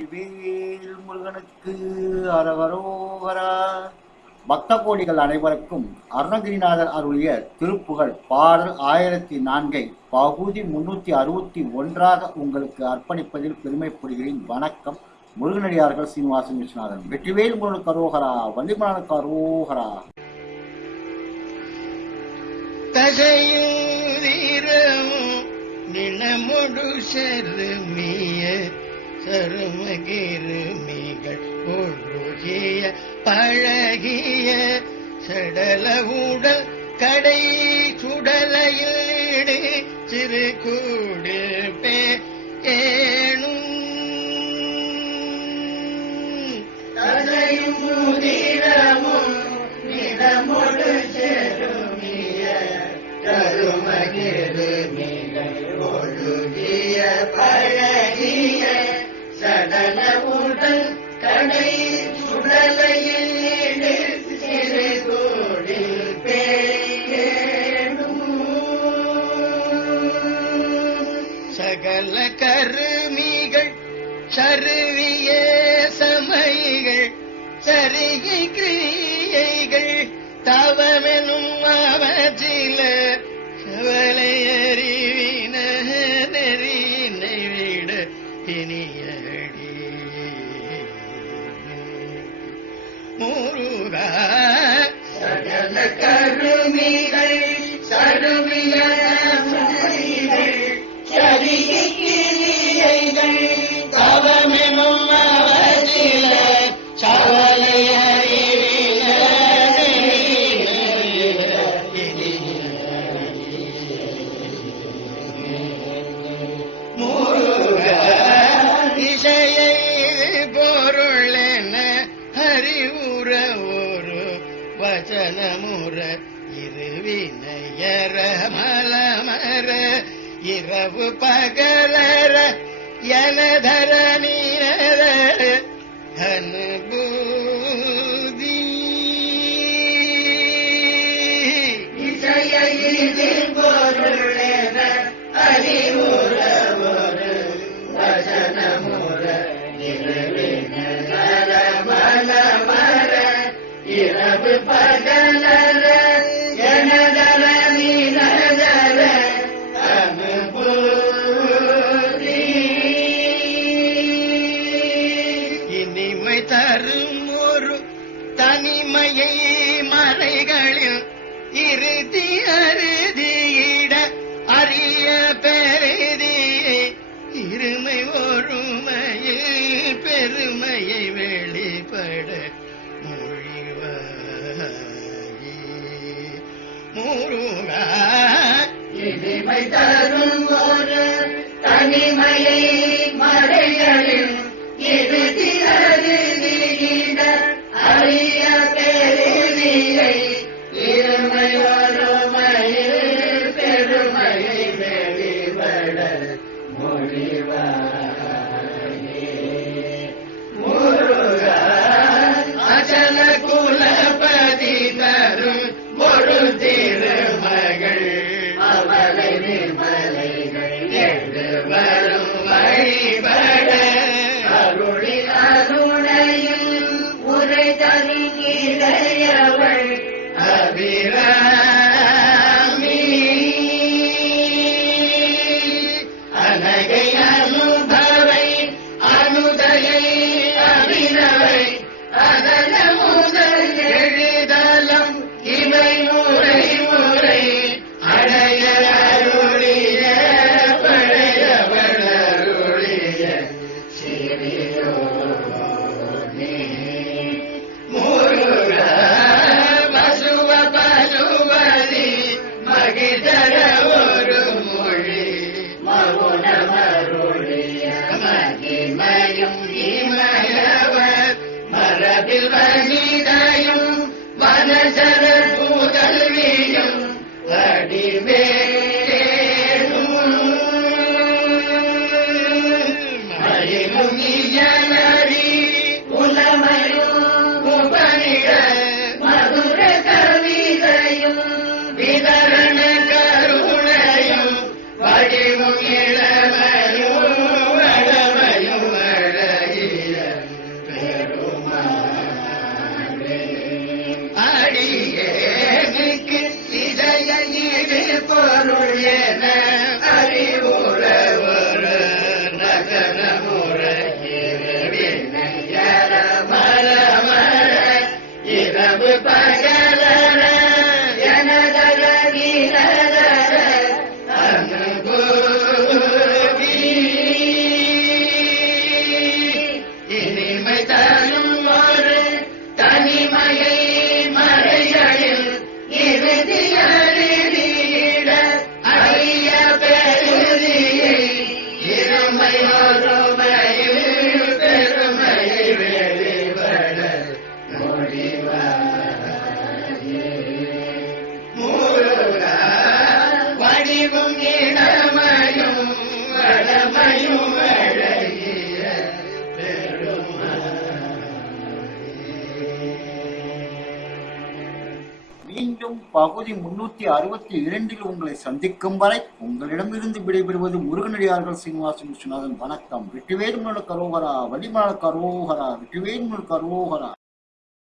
வெற்றிவேல் முருகனுக்கு அரவரோகரா பக்த கோடிகள் அனைவருக்கும் அருணகிரிநாதர் அருளிய திருப்புகழ் பாடல் ஆயிரத்தி நான்கை பகுதி முன்னூத்தி அறுபத்தி ஒன்றாக உங்களுக்கு அர்ப்பணிப்பதில் பெருமைப்படுகிறேன். வணக்கம். முருகனடியார்கள் சீனிவாசன் விஸ்வநாதன். வெற்றிவேல் முருகனுக்கு அரோகரா. வள்ளிமலனுக்கு அரோகரா. நினமுடு செருமிய சருமகிருமிகள் ஒழுகிய பழகிய சடல உடல் கடை சுடலையீடு சிறு கூடு பே ஏணும் தசையும் கடை சுடலையில் சிறு கோடில் பேணும் சகல கருமிகள் சருவிய சமைகள் சருகி கிரியைகள் தவமெனும் சகல இரவு பகலர எனதரணியர அனுபூதி. இசையில் பொருள் இனிமை தரும் ஒரு தனிமையை மறைகளில் இறுதி அறுதியிட அரிய பெருதி இருமை ஒருமையில் பெருமையை வெளிப்பட மொழிவாயே முருகா இனிமை தரும் ஒரு தனிமையை குலபதி தரும் ஒரு திருமகள் அவளை நிர்மலைகள் எழு வரும் வழிபட. அருளி அருணையும் உரை தருகிறவள் அபிராமி கபில் வனசர பூதல்வியும் வடிவேலும் புலமையும் உபனிட மதுர கவிதையும் விதரண கருணையும் வடிவும் இள நீ பொருள் என மீண்டும் பகுதி முன்னூத்தி அறுபத்தி இரண்டில் உங்களை சந்திக்கும் வரை உங்களிடமிருந்து விடைபெறுவது முருகனடியார்கள் சீனிவாசன் விஸ்வநாதன். வணக்கம். வெற்றிவேல் முழு கரோகரா வடிமல கரோகரா வெற்றிவேல் முழு கரோகரா.